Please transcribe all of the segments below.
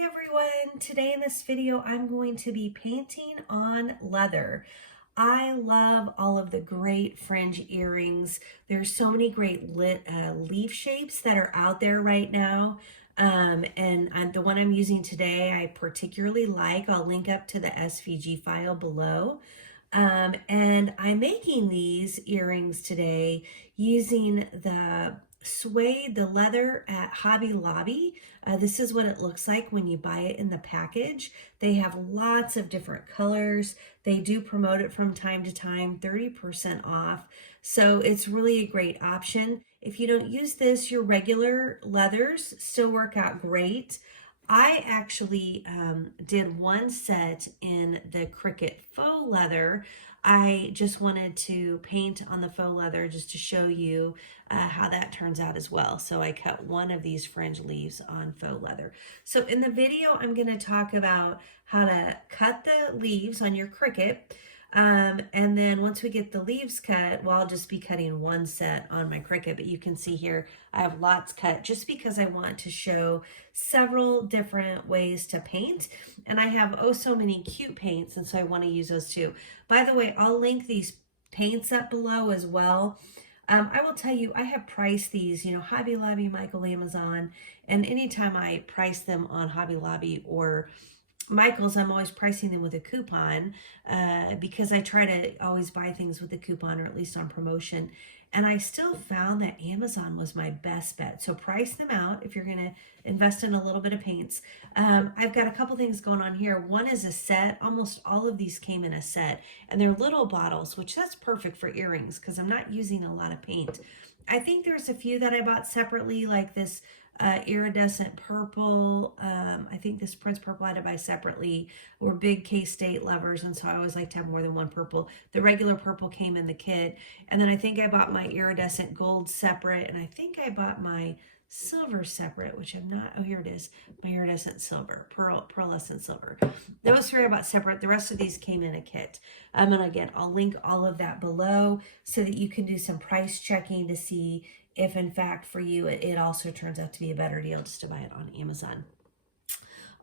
Hi everyone! Today in this video I'm going to be painting on leather. I love all of the great fringe earrings. There's so many great leaf shapes that are out there right now. The one I'm using today I particularly like. I'll link up to the SVG file below. And I'm making these earrings today using the leather at Hobby Lobby. This is what it looks like when you buy it in the package. They have lots of different colors. They do promote it from time to time, 30% off. So it's really a great option. If you don't use this, your regular leathers still work out great. I actually did one set in the Cricut faux leather. I just wanted to paint on the faux leather just to show you how that turns out as well. So I cut one of these fringe leaves on faux leather. So in the video, I'm going to talk about how to cut the leaves on your Cricut. And then once we get the leaves cut, well, I'll just be cutting one set on my Cricut, but you can see here I have lots cut just because I want to show several different ways to paint. And I have oh so many cute paints, and so I want to use those too. By the way, I'll link these paints up below as well. I will tell you, I have priced these, Hobby Lobby, Michael, Amazon, and anytime I price them on Hobby Lobby or Michael's, I'm always pricing them with a coupon because I try to always buy things with a coupon or at least on promotion. And I still found that Amazon was my best bet. So price them out if you're going to invest in a little bit of paints. I've got a couple things going on here. One is a set. Almost all of these came in a set. And they're little bottles, which that's perfect for earrings because I'm not using a lot of paint. I think there's a few that I bought separately, like this iridescent purple. I think this Prince purple I had to buy separately. We're big K-State lovers, and so I always like to have more than one purple. The regular purple came in the kit, and then I think I bought my iridescent gold separate, and I think I bought my silver separate, which I'm not, oh here it is, my iridescent silver, pearlescent silver. Those three I bought separate. The rest of these came in a kit. And again, I'll link all of that below so that you can do some price checking to see if in fact for you it also turns out to be a better deal just to buy it on Amazon.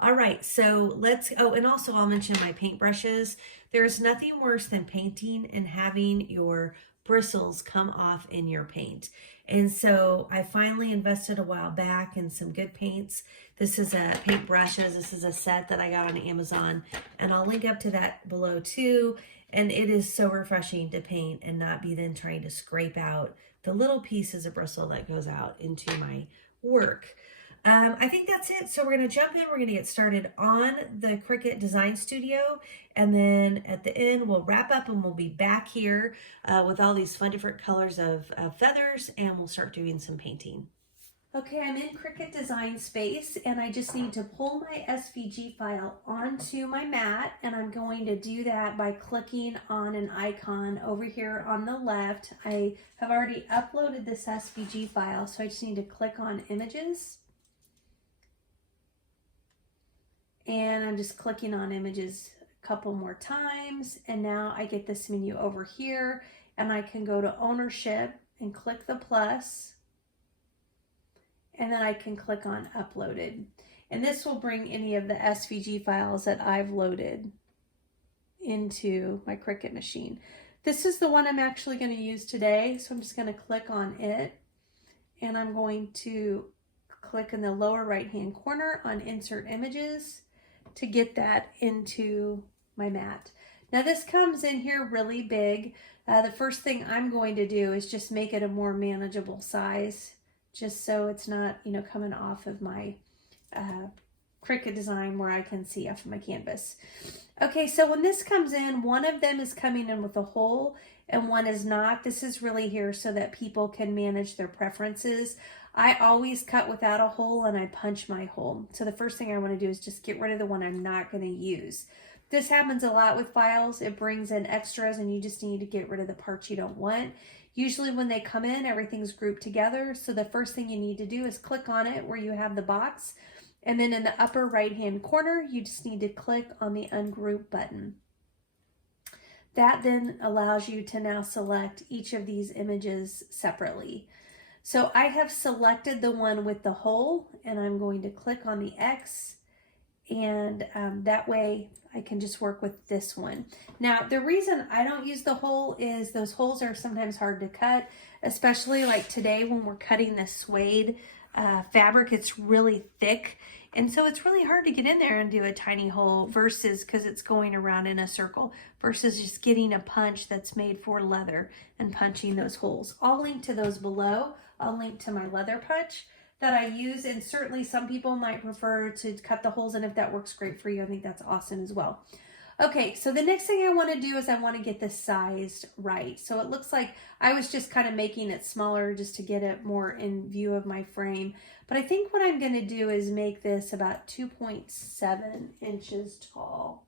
All right, so and also I'll mention my paintbrushes. There's nothing worse than painting and having your bristles come off in your paint. And so I finally invested a while back in some good paints. This is a paintbrushes. This is a set that I got on Amazon, and I'll link up to that below too. And it is so refreshing to paint and not be then trying to scrape out the little pieces of bristle that goes out into my work. I think that's it. So we're going to jump in. We're going to get started on the Cricut Design Studio. And then at the end, we'll wrap up and we'll be back here with all these fun different colors of feathers. And we'll start doing some painting. Okay, I'm in Cricut Design Space, and I just need to pull my SVG file onto my mat, and I'm going to do that by clicking on an icon over here on the left. I have already uploaded this SVG file, so I just need to click on Images. And I'm just clicking on Images a couple more times, and now I get this menu over here, and I can go to Ownership and click the plus. And then I can click on Uploaded. And this will bring any of the SVG files that I've loaded into my Cricut machine. This is the one I'm actually going to use today. So I'm just going to click on it. And I'm going to click in the lower right hand corner on Insert Images to get that into my mat. Now this comes in here really big. The first thing I'm going to do is just make it a more manageable size, just so it's not, coming off of my Cricut design where I can see off of my canvas. Okay, so when this comes in, one of them is coming in with a hole and one is not. This is really here so that people can manage their preferences. I always cut without a hole and I punch my hole. So the first thing I want to do is just get rid of the one I'm not going to use. This happens a lot with files. It brings in extras and you just need to get rid of the parts you don't want. Usually when they come in, everything's grouped together. So the first thing you need to do is click on it where you have the box. And then in the upper right-hand corner, you just need to click on the Ungroup button. That then allows you to now select each of these images separately. So I have selected the one with the hole, and I'm going to click on the X and that way I can just work with this one. Now, the reason I don't use the hole is those holes are sometimes hard to cut, especially like today when we're cutting this suede fabric. It's really thick, and so it's really hard to get in there and do a tiny hole versus, because it's going around in a circle, versus just getting a punch that's made for leather and punching those holes. I'll link to those below. I'll link to my leather punch that I use, and certainly some people might prefer to cut the holes, and if that works great for you, I think that's awesome as well. Okay, so the next thing I want to do is I want to get this sized right. So it looks like I was just kind of making it smaller just to get it more in view of my frame. But I think what I'm going to do is make this about 2.7 inches tall.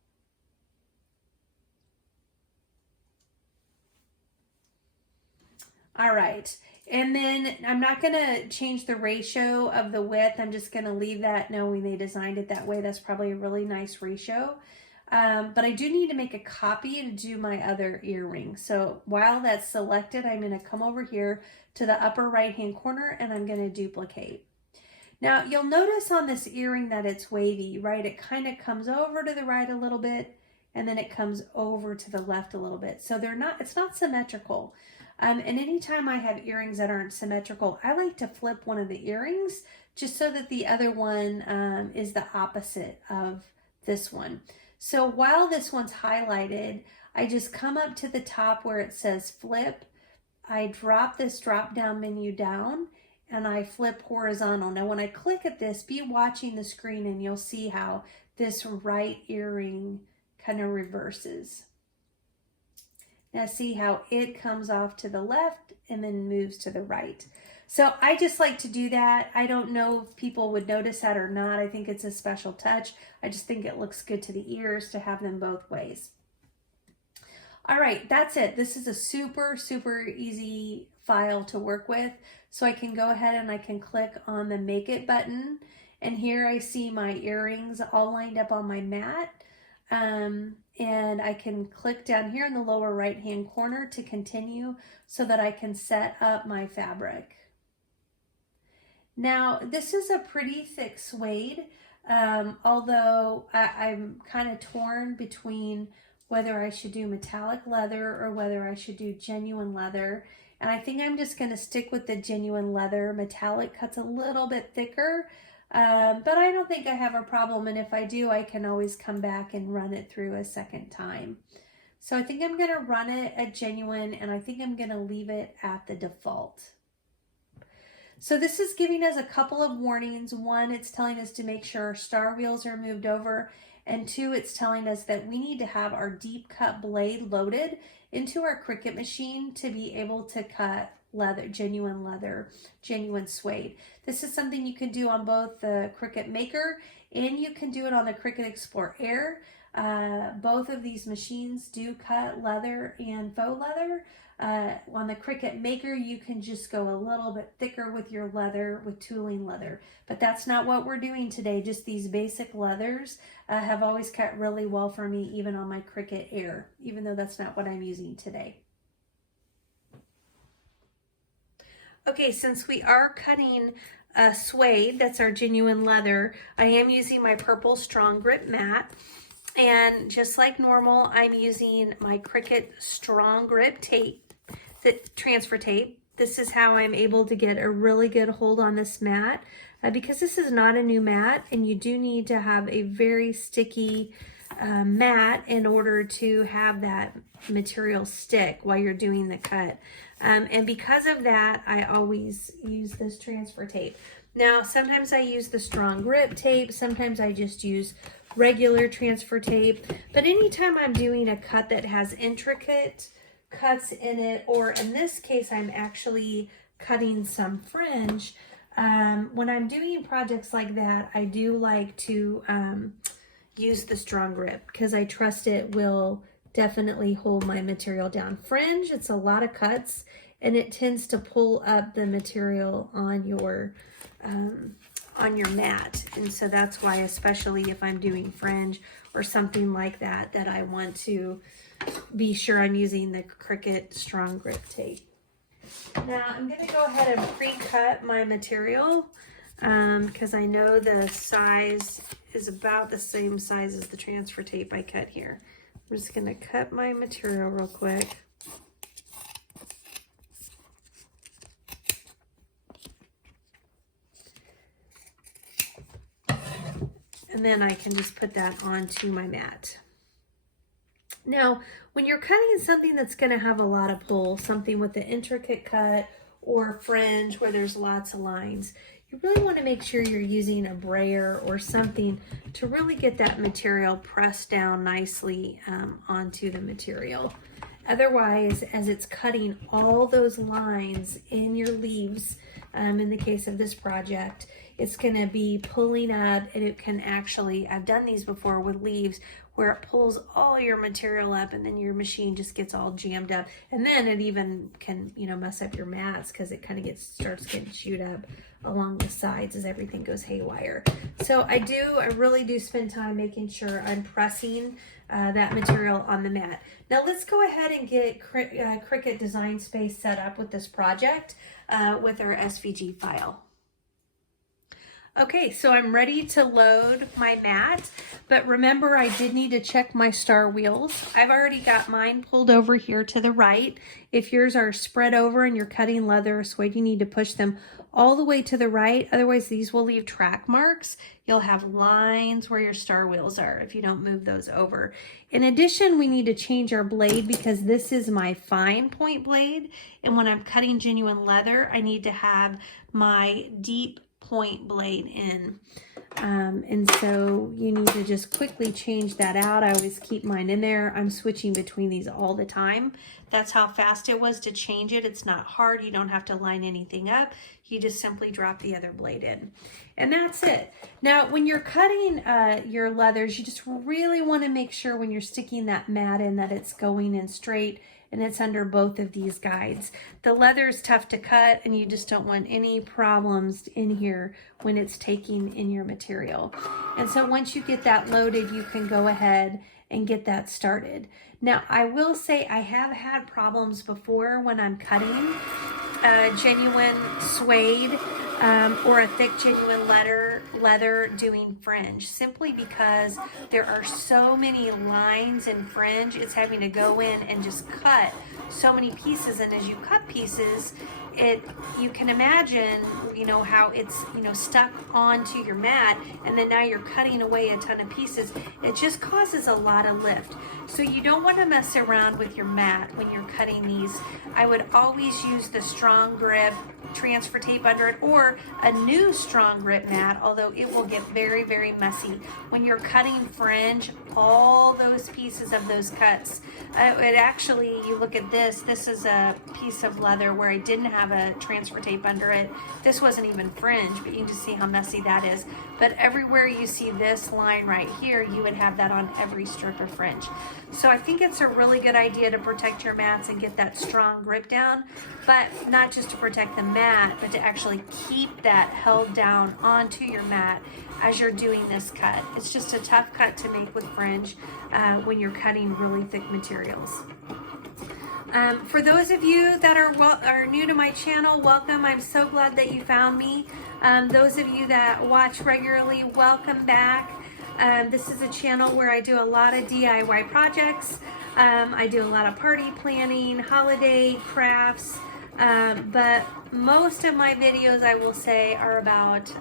All right, and then I'm not going to change the ratio of the width. I'm just going to leave that knowing they designed it that way. That's probably a really nice ratio. But I do need to make a copy to do my other earring. So while that's selected, I'm going to come over here to the upper right hand corner and I'm going to duplicate. Now you'll notice on this earring that it's wavy, right? It kind of comes over to the right a little bit and then it comes over to the left a little bit. So it's not symmetrical. And anytime I have earrings that aren't symmetrical, I like to flip one of the earrings just so that the other one is the opposite of this one. So while this one's highlighted, I just come up to the top where it says flip. I drop this drop down menu down and I flip horizontal. Now when I click at this, be watching the screen and you'll see how this right earring kind of reverses. Now see how it comes off to the left and then moves to the right. So I just like to do that. I don't know if people would notice that or not. I think it's a special touch. I just think it looks good to the ears to have them both ways. All right, that's it. This is a super, super easy file to work with. So I can go ahead and I can click on the Make It button. And here I see my earrings all lined up on my mat. And I can click down here in the lower right hand corner to continue so that I can set up my fabric. Now this is a pretty thick suede, although I'm kind of torn between whether I should do metallic leather or whether I should do genuine leather. And I think I'm just going to stick with the genuine leather. Metallic cuts a little bit thicker. But I don't think I have a problem, and if I do, I can always come back and run it through a second time. So I think I'm going to run it at genuine, and I think I'm going to leave it at the default. So this is giving us a couple of warnings. One, it's telling us to make sure our star wheels are moved over, and two, it's telling us that we need to have our deep cut blade loaded into our Cricut machine to be able to cut leather, genuine suede. This is something you can do on both the Cricut Maker and you can do it on the Cricut Explore Air. Both of these machines do cut leather and faux leather. On the Cricut Maker, you can just go a little bit thicker with your leather, with tooling leather. But that's not what we're doing today. Just these basic leathers have always cut really well for me, even on my Cricut Air, even though that's not what I'm using today. Okay, since we are cutting suede, that's our genuine leather, I am using my purple strong grip mat. And just like normal, I'm using my Cricut strong grip tape, the transfer tape. This is how I'm able to get a really good hold on this mat because this is not a new mat and you do need to have a very sticky mat in order to have that material stick while you're doing the cut. And because of that, I always use this transfer tape. Now, sometimes I use the strong grip tape. Sometimes I just use regular transfer tape. But anytime I'm doing a cut that has intricate cuts in it, or in this case, I'm actually cutting some fringe, when I'm doing projects like that, I do like to use the strong grip because I trust it will definitely hold my material down. Fringe, it's a lot of cuts and it tends to pull up the material on your mat. And so that's why, especially if I'm doing fringe or something like that, that I want to be sure I'm using the Cricut strong grip tape. Now I'm going to go ahead and pre-cut my material. because I know the size is about the same size as the transfer tape I cut here. I'm just going to cut my material real quick. And then I can just put that onto my mat. Now, when you're cutting something that's going to have a lot of pull, something with an intricate cut or fringe where there's lots of lines, you really want to make sure you're using a brayer or something to really get that material pressed down nicely onto the material. Otherwise, as it's cutting all those lines in your leaves, in the case of this project, it's going to be pulling up, and it can actually, I've done these before with leaves, where it pulls all your material up and then your machine just gets all jammed up. And then it even can, you know, mess up your mats because it kind of starts getting chewed up along the sides as everything goes haywire. So I really do spend time making sure I'm pressing that material on the mat. Now let's go ahead and get Cricut Design Space set up with this project with our SVG file. Okay, so I'm ready to load my mat, but remember I did need to check my star wheels. I've already got mine pulled over here to the right. If yours are spread over and you're cutting leather or suede, you need to push them all the way to the right. Otherwise, these will leave track marks. You'll have lines where your star wheels are if you don't move those over. In addition, we need to change our blade because this is my fine point blade. And when I'm cutting genuine leather, I need to have my deep point blade in. And so you need to just quickly change that out. I always keep mine in there. I'm switching between these all the time. That's how fast it was to change it. It's not hard. You don't have to line anything up. You just simply drop the other blade in. And that's it. Now, when you're cutting your leathers, you just really want to make sure when you're sticking that mat in that it's going in straight and it's under both of these guides. The leather is tough to cut and you just don't want any problems in here when it's taking in your material. And so once you get that loaded, you can go ahead and get that started. Now, I will say I have had problems before when I'm cutting genuine suede or a thick genuine leather doing fringe, simply because there are so many lines in fringe. It's having to go in and just cut so many pieces, and as you cut pieces, you can imagine, you know, how it's, you know, stuck onto your mat, and then now you're cutting away a ton of pieces. It just causes a lot of lift. So you don't want to mess around with your mat when you're cutting these. I would always use the strong grip transfer tape under it, or a new strong grip mat, although it will get very, very messy. When you're cutting fringe, all those pieces of those cuts, it actually, you look at this is a piece of leather where I didn't have a transfer tape under it. This wasn't even fringe, but you can just see how messy that is. But everywhere you see this line right here, you would have that on every strip of fringe. So I think it's a really good idea to protect your mats and get that strong grip down, but not just to protect the mat, but to actually keep that held down onto your mat as you're doing this cut. It's just a tough cut to make with fringe when you're cutting really thick materials. For those of you that are new to my channel, welcome. I'm so glad that you found me. Those of you that watch regularly, welcome back. This is a channel where I do a lot of DIY projects. I do a lot of party planning, holiday crafts, but most of my videos, I will say, are about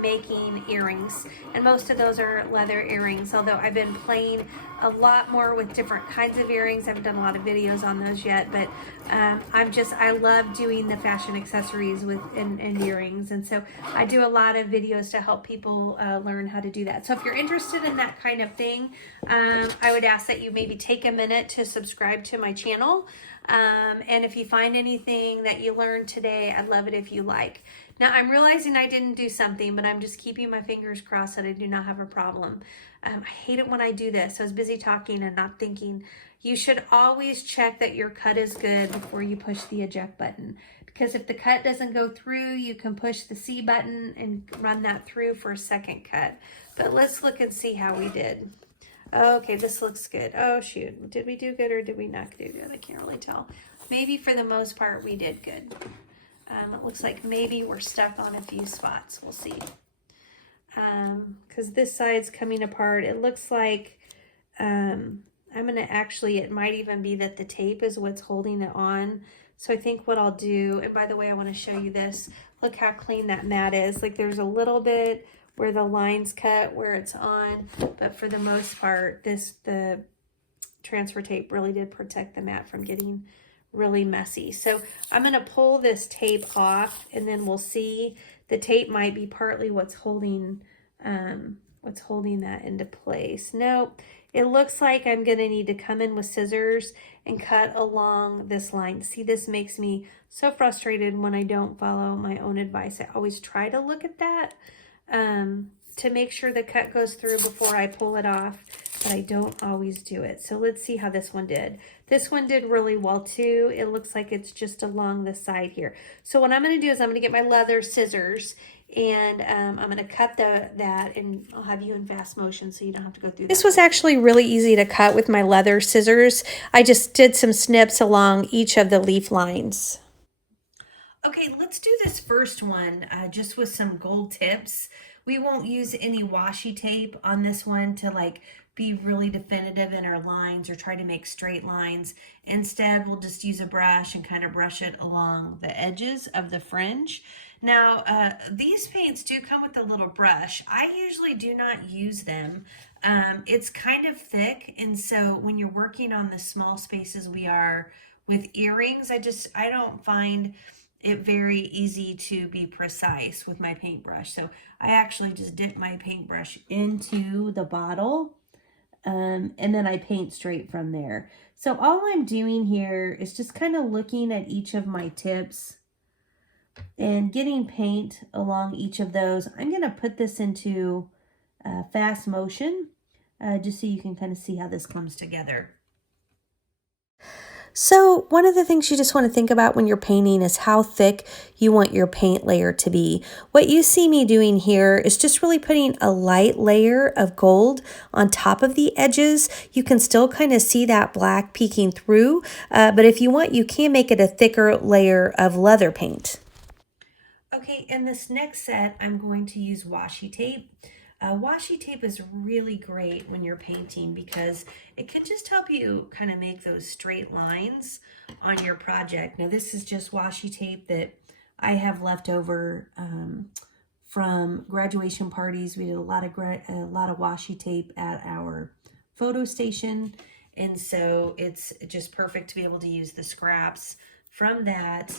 making earrings, and most of those are leather earrings, although I've been playing a lot more with different kinds of earrings. I haven't done a lot of videos on those yet, but I love doing the fashion accessories and earrings, and so I do a lot of videos to help people learn how to do that. So if you're interested in that kind of thing, I would ask that you maybe take a minute to subscribe to my channel. And if you find anything that you learned today, I'd love it if you like. Now, I'm realizing I didn't do something, but I'm just keeping my fingers crossed that I do not have a problem. I hate it when I do this. I was busy talking and not thinking. You should always check that your cut is good before you push the eject button, because if the cut doesn't go through, you can push the C button and run that through for a second cut. But let's look and see how we did. Okay, this looks good. Oh, shoot. Did we do good or did we not do good? I can't really tell. Maybe for the most part we did good. It looks like maybe we're stuck on a few spots. We'll see. Because this side's coming apart. It looks like I'm going to actually, it might even be that the tape is what's holding it on. So I think what I'll do, and by the way, I want to show you this. Look how clean that mat is. Like there's a little bit where the lines cut, where it's on. But for the most part, the transfer tape really did protect the mat from getting really messy. So I'm going to pull this tape off, and then we'll see. The tape might be partly what's holding that into place. Nope. It looks like I'm going to need to come in with scissors and cut along this line. See, this makes me so frustrated when I don't follow my own advice. I always try to look at that to make sure the cut goes through before I pull it off, but I don't always do it. So let's see how this one did. This one did really well too. It looks like it's just along the side here. So what I'm going to do is I'm going to get my leather scissors, and I'm going to cut that, and I'll have you in fast motion so you don't have to go through that. This was actually really easy to cut with my leather scissors. I just did some snips along each of the leaf lines. Okay, let's do this first one just with some gold tips. We won't use any washi tape on this one to like be really definitive in our lines or try to make straight lines. Instead, we'll just use a brush and kind of brush it along the edges of the fringe. Now, these paints do come with a little brush. I usually do not use them. It's kind of thick, and so when you're working on the small spaces we are with earrings, I don't find it very easy to be precise with my paintbrush. So I actually just dip my paintbrush into the bottle, and then I paint straight from there. So all I'm doing here is just kind of looking at each of my tips and getting paint along each of those. I'm going to put this into fast motion just so you can kind of see how this comes together. So one of the things you just want to think about when you're painting is how thick you want your paint layer to be. What you see me doing here is just really putting a light layer of gold on top of the edges. You can still kind of see that black peeking through, but if you want, you can make it a thicker layer of leather paint. Okay, in this next set, I'm going to use washi tape. Washi tape is really great when you're painting because it can just help you kind of make those straight lines on your project. Now this is just washi tape that I have left over from graduation parties. We did a lot of washi tape at our photo station, and so it's just perfect to be able to use the scraps from that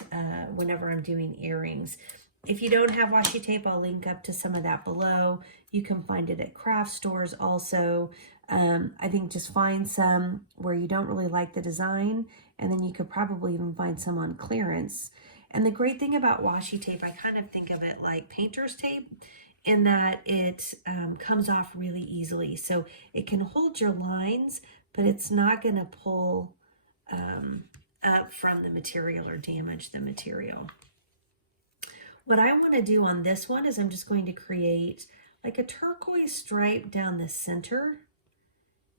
whenever I'm doing earrings. If you don't have washi tape, I'll link up to some of that below. You can find it at craft stores also. I think just find some where you don't really like the design, and then you could probably even find some on clearance. And the great thing about washi tape, I kind of think of it like painter's tape in that it comes off really easily. So it can hold your lines, but it's not going to pull up from the material or damage the material. What I want to do on this one is I'm just going to create like a turquoise stripe down the center.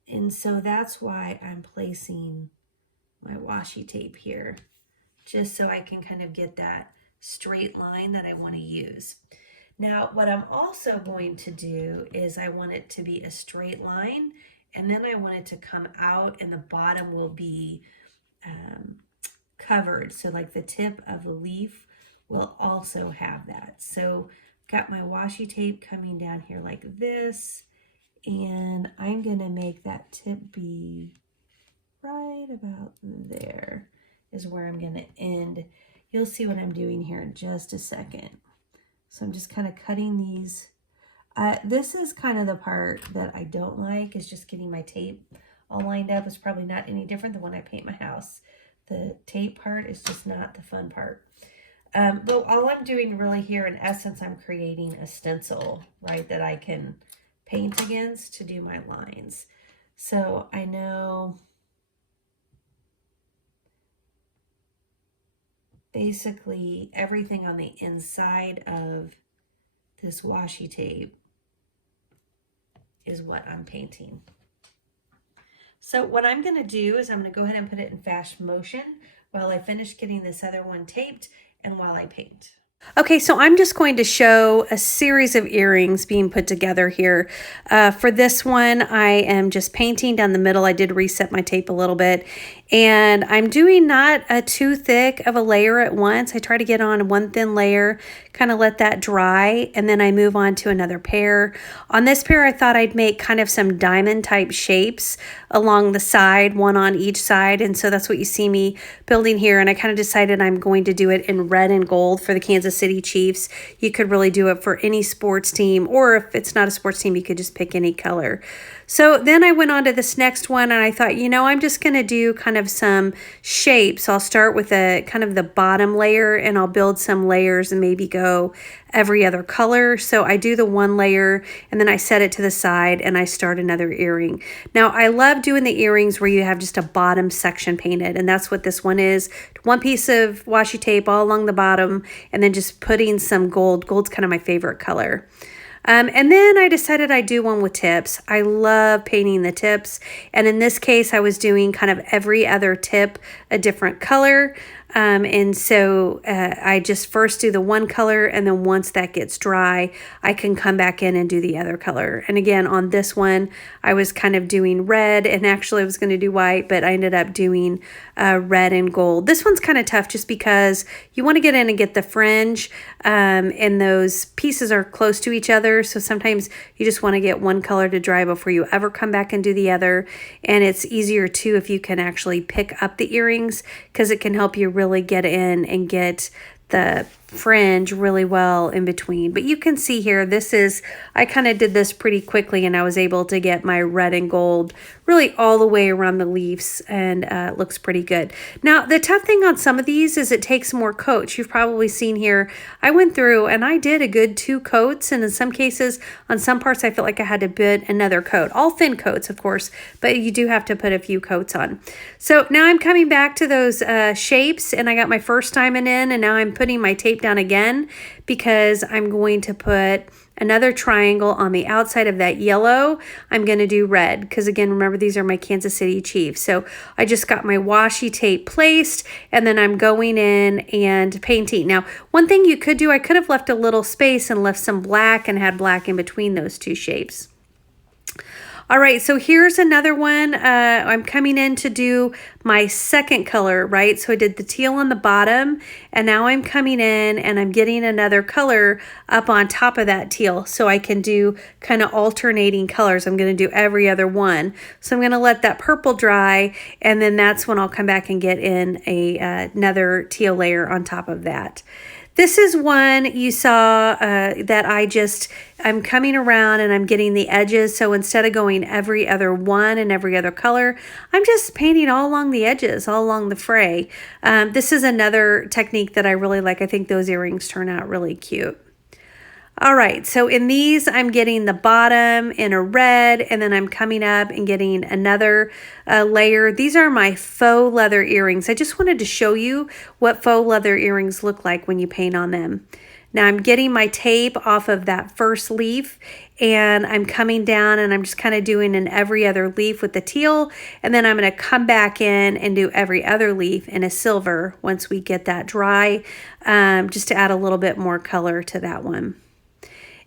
And so that's why I'm placing my washi tape here, just so I can kind of get that straight line that I want to use. Now, what I'm also going to do is I want it to be a straight line, and then I want it to come out and the bottom will be covered. So like the tip of the leaf will also have that. So got my washi tape coming down here like this, and I'm gonna make that tip be right about there is where I'm gonna end. You'll see what I'm doing here in just a second. So I'm just kind of cutting these. This is kind of the part that I don't like, is just getting my tape all lined up. It's probably not any different than when I paint my house. The tape part is just not the fun part. But all I'm doing really here, in essence, I'm creating a stencil, right, that I can paint against to do my lines. So I know basically everything on the inside of this washi tape is what I'm painting. So what I'm going to do is I'm going to go ahead and put it in fast motion while I finish getting this other one taped, and while I paint. Okay, so I'm just going to show a series of earrings being put together here. For this one, I am just painting down the middle. I did reset my tape a little bit, and I'm doing not a too thick of a layer at once. I try to get on one thin layer, kind of let that dry, and then I move on to another pair. On this pair, I thought I'd make kind of some diamond type shapes along the side, one on each side, and so that's what you see me building here. And I kind of decided I'm going to do it in red and gold for the Kansas City Chiefs. You could really do it for any sports team, or if it's not a sports team, you could just pick any color. So then I went on to this next one, and I thought, you know, I'm just going to do kind of some shapes. I'll start with a kind of the bottom layer, and I'll build some layers and maybe go every other color. So I do the one layer, and then I set it to the side, and I start another earring. Now, I love doing the earrings where you have just a bottom section painted, and that's what this one is. One piece of washi tape all along the bottom, and then just putting some gold. Gold's kind of my favorite color. And then I decided I'd do one with tips. I love painting the tips. And in this case, I was doing kind of every other tip a different color. And so I just first do the one color, and then once that gets dry, I can come back in and do the other color. And again, on this one, I was kind of doing red, and actually I was going to do white, but I ended up doing red and gold. This one's kind of tough just because you want to get in and get the fringe, and those pieces are close to each other. So sometimes you just want to get one color to dry before you ever come back and do the other. And it's easier too if you can actually pick up the earrings, because it can help you really get in and get the fringe really well in between. But you can see here, this is, I kind of did this pretty quickly, and I was able to get my red and gold really all the way around the leaves, and it looks pretty good. Now, the tough thing on some of these is it takes more coats. You've probably seen here, I went through and I did a good 2 coats, and in some cases, on some parts, I felt like I had to put another coat. All thin coats, of course, but you do have to put a few coats on. So now I'm coming back to those shapes, and I got my first diamond in, and now I'm putting my tape down again, because I'm going to put another triangle on the outside of that yellow. I'm going to do red, because again, remember, these are my Kansas City Chiefs. So I just got my washi tape placed, and then I'm going in and painting. Now, one thing you could do, I could have left a little space and left some black and had black in between those two shapes. All right, so here's another one. I'm coming in to do my second color, right? So I did the teal on the bottom, and now I'm coming in and I'm getting another color up on top of that teal, so I can do kind of alternating colors. I'm going to do every other one. So I'm going to let that purple dry, and then that's when I'll come back and get in another teal layer on top of that. This is one you saw that I'm coming around and I'm getting the edges. So instead of going every other one and every other color, I'm just painting all along the edges, all along the fray. This is another technique that I really like. I think those earrings turn out really cute. All right, so in these, I'm getting the bottom in a red, and then I'm coming up and getting another layer. These are my faux leather earrings. I just wanted to show you what faux leather earrings look like when you paint on them. Now I'm getting my tape off of that first leaf, and I'm coming down, and I'm just kind of doing an every other leaf with the teal, and then I'm going to come back in and do every other leaf in a silver once we get that dry, just to add a little bit more color to that one.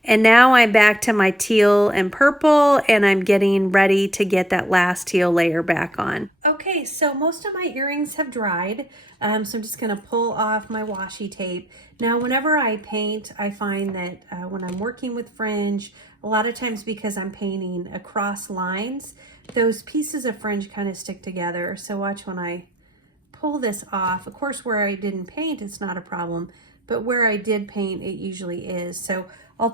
And now I'm back to my teal and purple, and I'm getting ready to get that last teal layer back on. Okay, so most of my earrings have dried, so I'm just going to pull off my washi tape. Now, whenever I paint, I find that when I'm working with fringe, a lot of times because I'm painting across lines, those pieces of fringe kind of stick together. So watch when I pull this off. Of course, where I didn't paint, it's not a problem, but where I did paint, it usually is. So I'm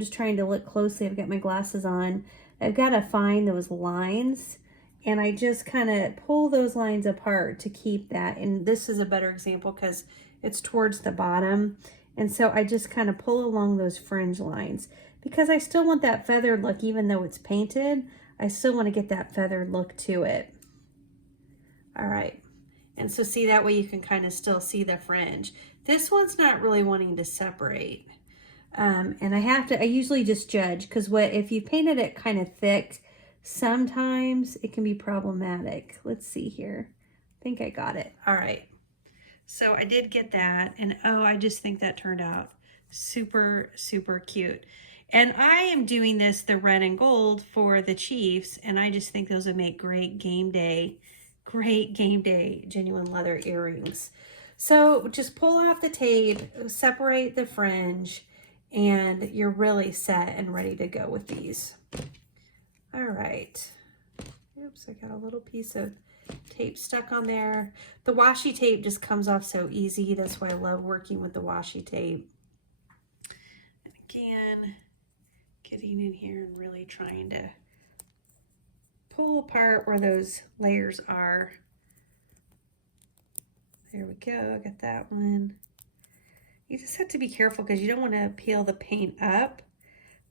just trying to look closely. I've got my glasses on. I've got to find those lines, and I just kind of pull those lines apart to keep that. And this is a better example because it's towards the bottom. And so I just kind of pull along those fringe lines because I still want that feathered look. Even though it's painted, I still want to get that feathered look to it. All right. And so see, that way you can kind of still see the fringe. This one's not really wanting to separate. And I usually just judge, because if you painted it kind of thick, sometimes it can be problematic. Let's see here. I think I got it. All right. So I did get that, and oh, I just think that turned out super, super cute. And I am doing this, the red and gold, for the Chiefs, and I just think those would make great game day genuine leather earrings. So just pull off the tape, separate the fringe, and you're really set and ready to go with these. All right. Oops, I got a little piece of tape stuck on there. The washi tape just comes off so easy. That's why I love working with the washi tape. And again, getting in here and really trying to pull apart where those layers are. There we go, got that one. You just have to be careful because you don't want to peel the paint up,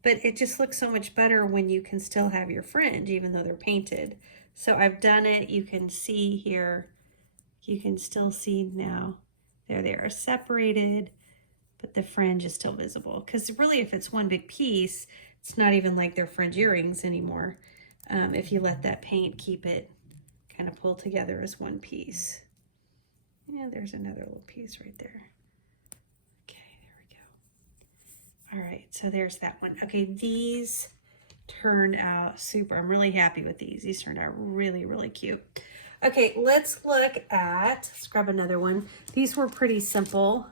but it just looks so much better when you can still have your fringe even though they're painted. So I've done it. You can see here, you can still see now. There they are separated, but the fringe is still visible. Because really, if it's one big piece, it's not even like they're fringe earrings anymore. If you let that paint keep it kind of pulled together as one piece. Yeah, there's another little piece right there. Okay, there we go. All right, so there's that one. Okay, these turned out super. I'm really happy with these. These turned out really, really cute. Okay, let's look at, let's grab another one. These were pretty simple.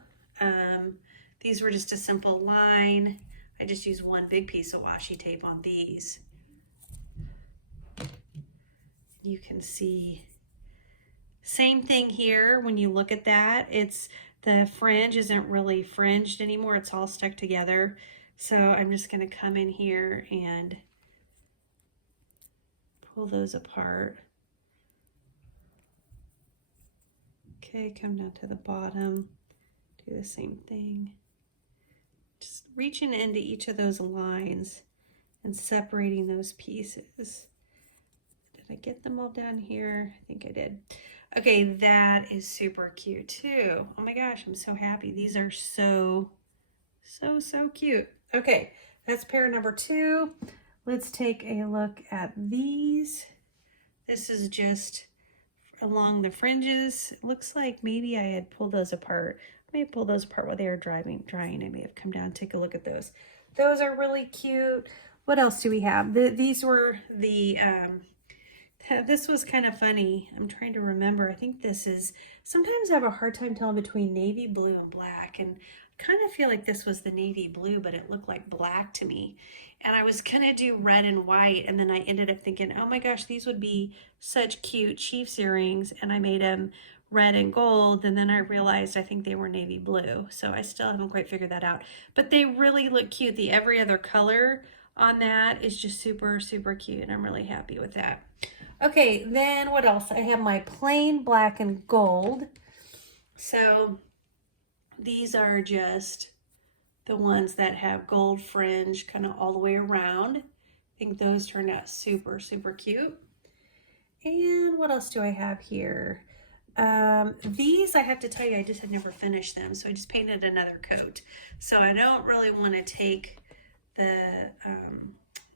These were just a simple line. I just used one big piece of washi tape on these. You can see, same thing here. When you look at that, it's the fringe isn't really fringed anymore. It's all stuck together. So I'm just going to come in here and pull those apart. Okay, come down to the bottom, do the same thing. Just reaching into each of those lines and separating those pieces. Did I get them all down here? I think I did. Okay, that is super cute too. Oh my gosh, I'm so happy. These are so cute. Okay, that's pair number 2. Let's take a look at these. This is just along the fringes. It looks like maybe I had pulled those apart. I may have pulled those apart while they were drying. I may have come down and take a look at those. Those are really cute. What else do we have? These were the, this was kind of funny. I'm trying to remember. I think this is, sometimes I have a hard time telling between navy blue and black. And I kind of feel like this was the navy blue, but it looked like black to me. And I was going to do red and white. And then I ended up thinking, oh my gosh, these would be such cute Chiefs earrings. And I made them red and gold. And then I realized I think they were navy blue. So I still haven't quite figured that out. But they really look cute. The every other color on that is just super cute. And I'm really happy with that. Okay, then what else? I have my plain black and gold. So these are just the ones that have gold fringe kind of all the way around. I think those turned out super cute. And what else do I have here? These, I have to tell you, I just had never finished them, so I just painted another coat. So I don't really want to take the, I'm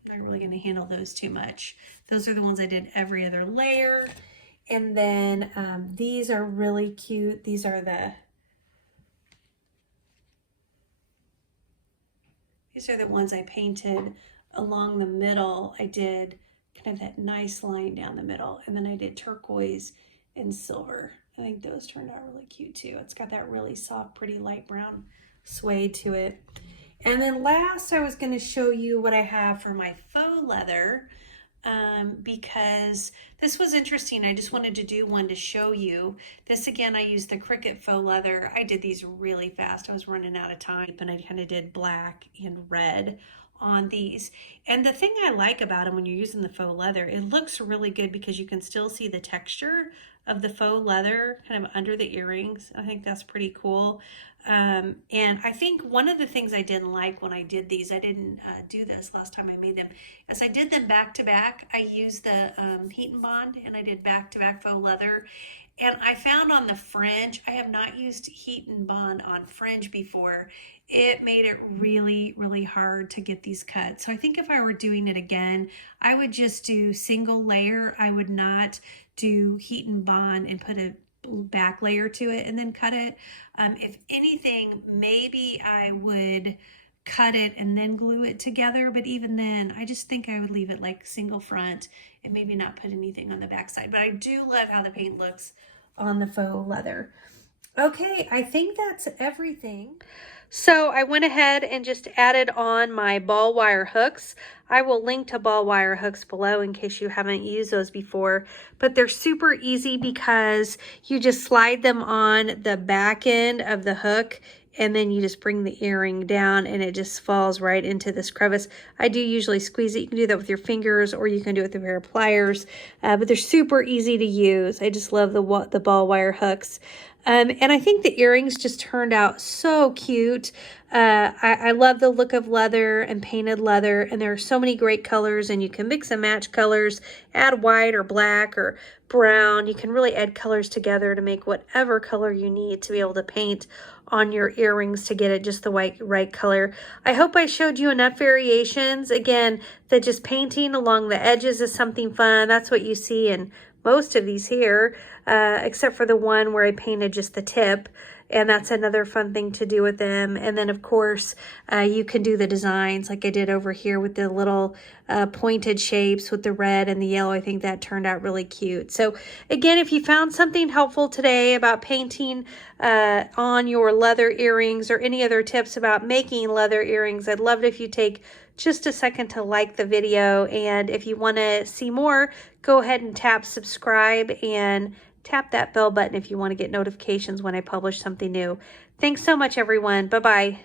not really going to handle those too much. Those are the ones I did every other layer. And then these are really cute. These are the ones I painted along the middle. I did kind of that nice line down the middle, and then I did turquoise and silver. I think those turned out really cute too. It's got that really soft, pretty light brown suede to it. And then last, I was going to show you what I have for my faux leather, because this was interesting. I just wanted to do one to show you. This again, I used the Cricut faux leather. I did these really fast. I was running out of time, and I kind of did black and red on these. And the thing I like about them when you're using the faux leather, it looks really good because you can still see the texture of the faux leather kind of under the earrings. I think that's pretty cool. And I think one of the things I didn't like when I did these, I didn't do this last time I made them, as I did them back to back. I used the heat and bond, and I did back to back faux leather. And I found on the fringe, I have not used heat and bond on fringe before. It made it really hard to get these cut. So I think if I were doing it again, I would just do single layer. I would not do heat and bond and put a back layer to it and then cut it. If anything, maybe I would cut it and then glue it together, but even then I just think I would leave it like single front and maybe not put anything on the back side. But I do love how the paint looks on the faux leather. Okay, I think that's everything. So I went ahead and just added on my ball wire hooks. I will link to ball wire hooks below in case you haven't used those before, but they're super easy because you just slide them on the back end of the hook and then you just bring the earring down and it just falls right into this crevice. I do usually squeeze it. You can do that with your fingers or you can do it with a pair of pliers, but they're super easy to use. I just love the ball wire hooks. And I think the earrings just turned out so cute. I love the look of leather and painted leather, and there are so many great colors, and you can mix and match colors, add white or black or brown. You can really add colors together to make whatever color you need to be able to paint on your earrings to get it just the right color. I hope I showed you enough variations. Again, that just painting along the edges is something fun. That's what you see in most of these here, except for the one where I painted just the tip, and that's another fun thing to do with them. And then of course you can do the designs like I did over here with the little pointed shapes with the red and the yellow. I think that turned out really cute. So again, if you found something helpful today about painting on your leather earrings or any other tips about making leather earrings, I'd love it if you take just a second to like the video. And if you want to see more, go ahead and tap subscribe and tap that bell button if you want to get notifications when I publish something new. Thanks so much, everyone. Bye-bye.